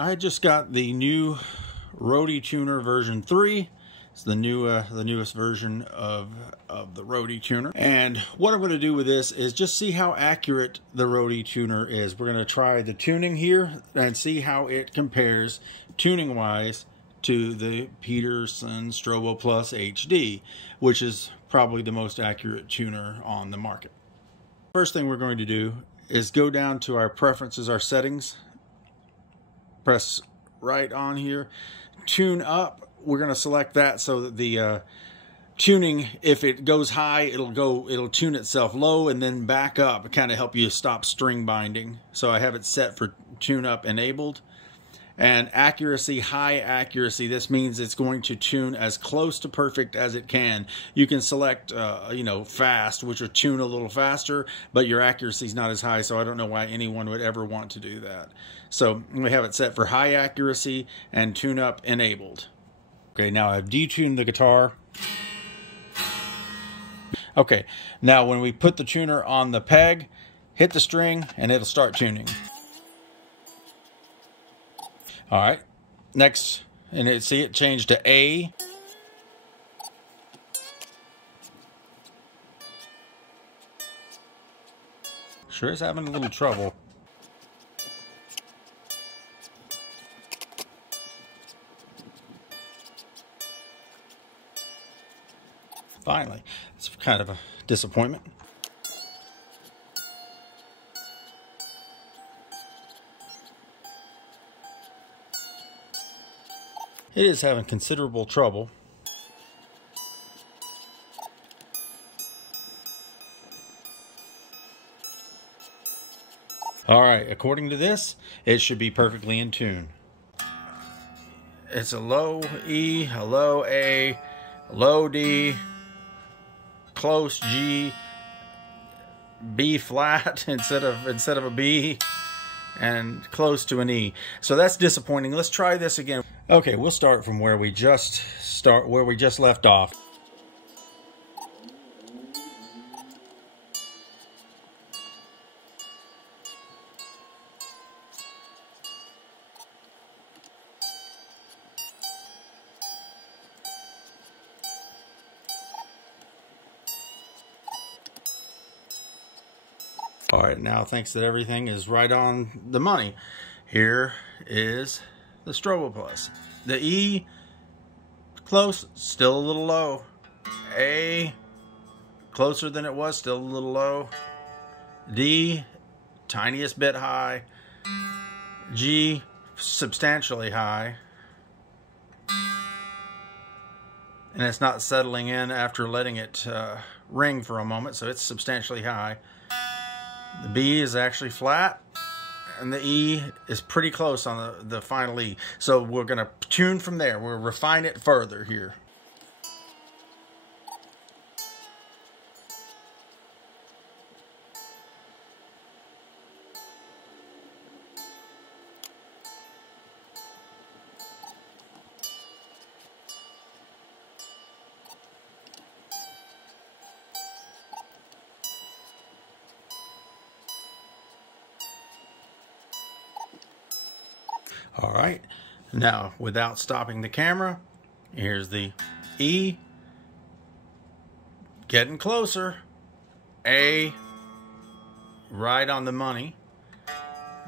I just got the new Roadie Tuner version 3. It's the newest version of the Roadie Tuner. And what I'm going to do with this is just see how accurate the Roadie Tuner is. We're going to try the tuning here and see how it compares tuning-wise to the Peterson Stroboplus HD, which is probably the most accurate tuner on the market. First thing we're going to do is go down to our preferences, our settings, press right on here, tune up. We're going to select that so that the tuning, if it goes high, it'll tune itself low and then back up and kind of help you stop string binding. So I have it set for tune up enabled. And accuracy, high accuracy, this means it's going to tune as close to perfect as it can. You can select, fast, which will tune a little faster, but your accuracy is not as high, so I don't know why anyone would ever want to do that. So we have it set for high accuracy and tune up enabled. Okay, now I've detuned the guitar. Okay, now when we put the tuner on the peg, hit the string and it'll start tuning. All right, next, and see it changed to A. Sure is having a little trouble. Finally, it's kind of a disappointment. It is having considerable trouble. All right, according to this, it should be perfectly in tune. It's a low E, a low A, a low D, close G, B flat instead of a B, and close to an E. So that's disappointing. Let's try this again. Okay, we'll start from where we just left off. All right, now thanks that everything is right on the money. Here is the Stroboplus. The E, close, still a little low. A, closer than it was, still a little low. D, tiniest bit high. G, substantially high. And it's not settling in after letting it ring for a moment, so it's substantially high. The B is actually flat, and the E is pretty close on the final E. So we're going to tune from there. We'll refine it further here. All right, now without stopping the camera, here's the E, getting closer. A, right on the money.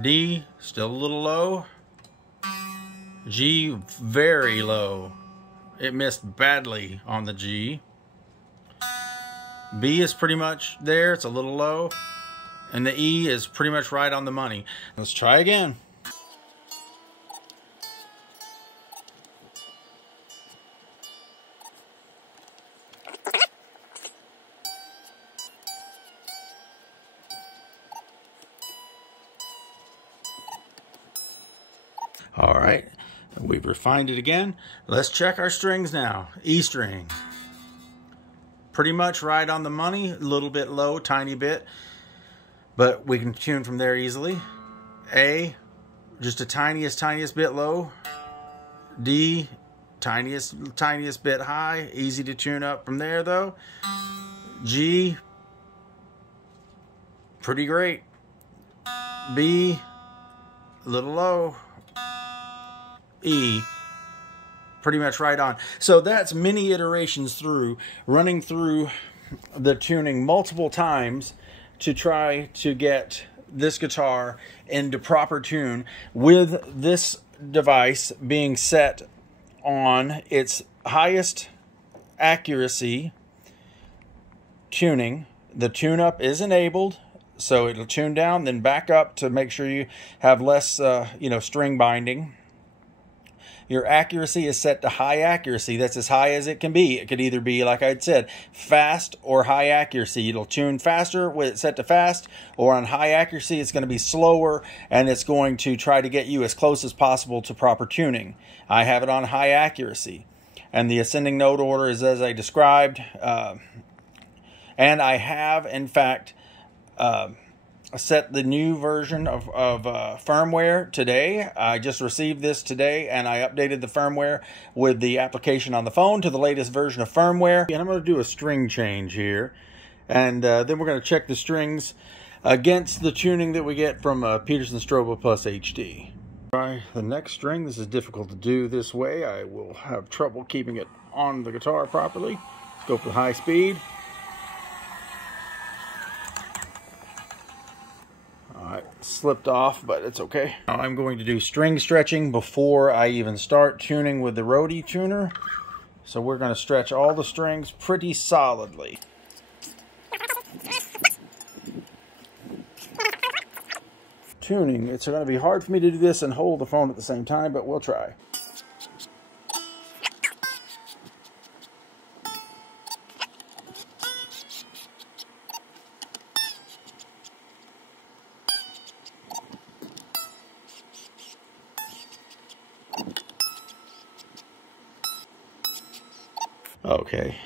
D, still a little low. G, very low. It missed badly on the G. B is pretty much there, it's a little low. And the E is pretty much right on the money. Let's try again. All right, we've refined it again. Let's check our strings now. E string, pretty much right on the money, a little bit low, tiny bit, but we can tune from there easily. A, just a tiniest bit low. D, tiniest bit high, easy to tune up from there though. G, pretty great. B, a little low. E, pretty much right on. So that's many iterations through, running through the tuning multiple times to try to get this guitar into proper tune, with this device being set on its highest accuracy tuning. The tune-up is enabled, so it'll tune down, then back up to make sure you have less, string binding. Your accuracy is set to high accuracy. That's as high as it can be. It could either be, like I said, fast or high accuracy. It'll tune faster with it set to fast, or on high accuracy, it's going to be slower, and it's going to try to get you as close as possible to proper tuning. I have it on high accuracy, and the ascending note order is as I described. And I have, in fact, set the new version of firmware today. I just received this today, and I updated the firmware with the application on the phone to the latest version of firmware. And I'm going to do a string change here, and then we're going to check the strings against the tuning that we get from Peterson Stroboplus HD. Try the next string. This is difficult to do this way. I will have trouble keeping it on the guitar properly. Let's go for high speed. Slipped off, but it's okay. Now I'm going to do string stretching before I even start tuning with the Roadie Tuner. So we're going to stretch all the strings pretty solidly. Tuning, it's going to be hard for me to do this and hold the phone at the same time, but we'll try. Okay,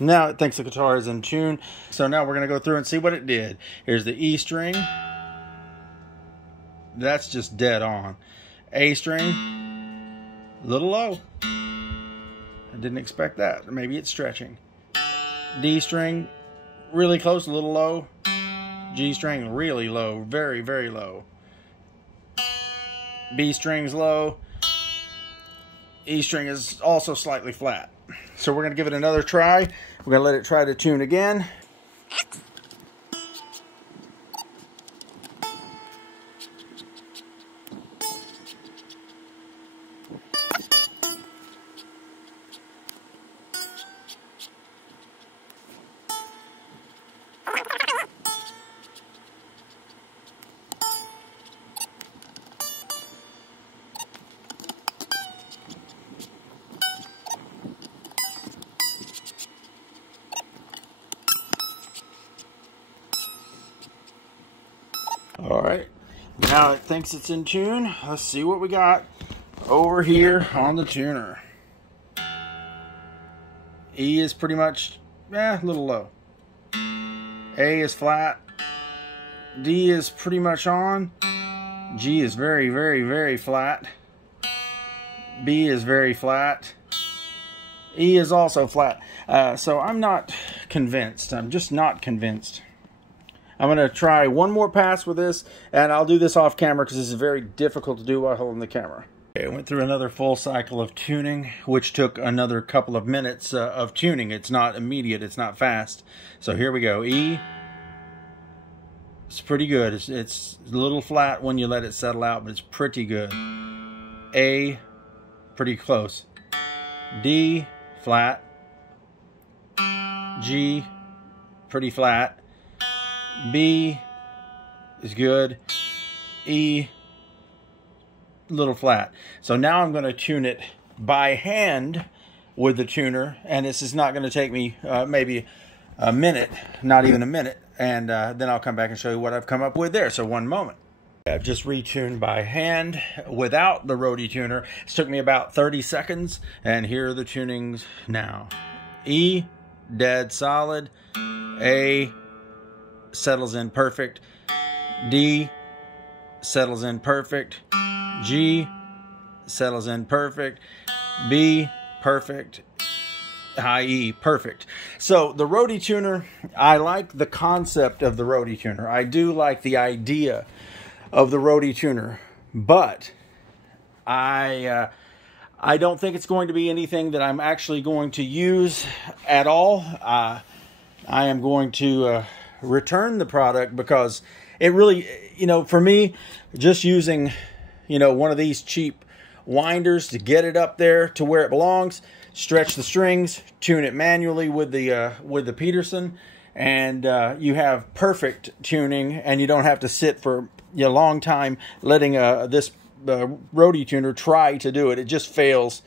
now it thinks the guitar is in tune, so now we're going to go through and see what it did. Here's the E string. That's just dead on. A string, a little low. I didn't expect that. Maybe it's stretching. D string, really close, a little low. G string, really low, very, very low. B string's low. E string is also slightly flat. So we're going to give it another try. We're going to let it try to tune again. All right, now it thinks it's in tune. Let's see what we got over here on the tuner. E is pretty much, a little low. A is flat. D is pretty much on. G is very, very, very flat. B is very flat. E is also flat. So I'm not convinced. I'm just not convinced. I'm going to try one more pass with this, and I'll do this off camera because this is very difficult to do while holding the camera. Okay, I went through another full cycle of tuning, which took another couple of minutes of tuning. It's not immediate, it's not fast. So here we go. E, it's pretty good. It's a little flat when you let it settle out, but it's pretty good. A, pretty close. D, flat. G, pretty flat. B is good. E, little flat. So now I'm going to tune it by hand with the tuner, and this is not going to take me maybe a minute, not even a minute, and then I'll come back and show you what I've come up with there. So one moment. I've just retuned by hand without the Roadie Tuner. It took me about 30 seconds, and here are the tunings now. E, dead solid. A, settles in perfect. D, settles in perfect. G, settles in perfect. B, perfect. High E, perfect. So the Roadie Tuner, I like the concept of the Roadie Tuner. I do like the idea of the Roadie Tuner, but I I don't think it's going to be anything that I'm actually going to use at all. I am going to return the product because it really, for me, just using, one of these cheap winders to get it up there to where it belongs, stretch the strings, tune it manually with the Peterson, and you have perfect tuning, and you don't have to sit for a long time letting this Roadie Tuner try to do it. It just fails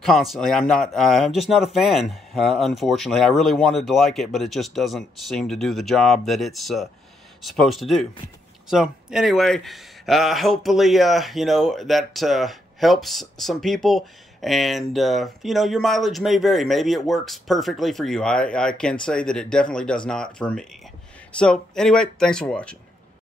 constantly. I'm just not a fan, unfortunately. I really wanted to like it, but it just doesn't seem to do the job that it's supposed to do. So anyway, hopefully that helps some people, and your mileage may vary. Maybe it works perfectly for you. I can say that it definitely does not for me. So anyway, thanks for watching.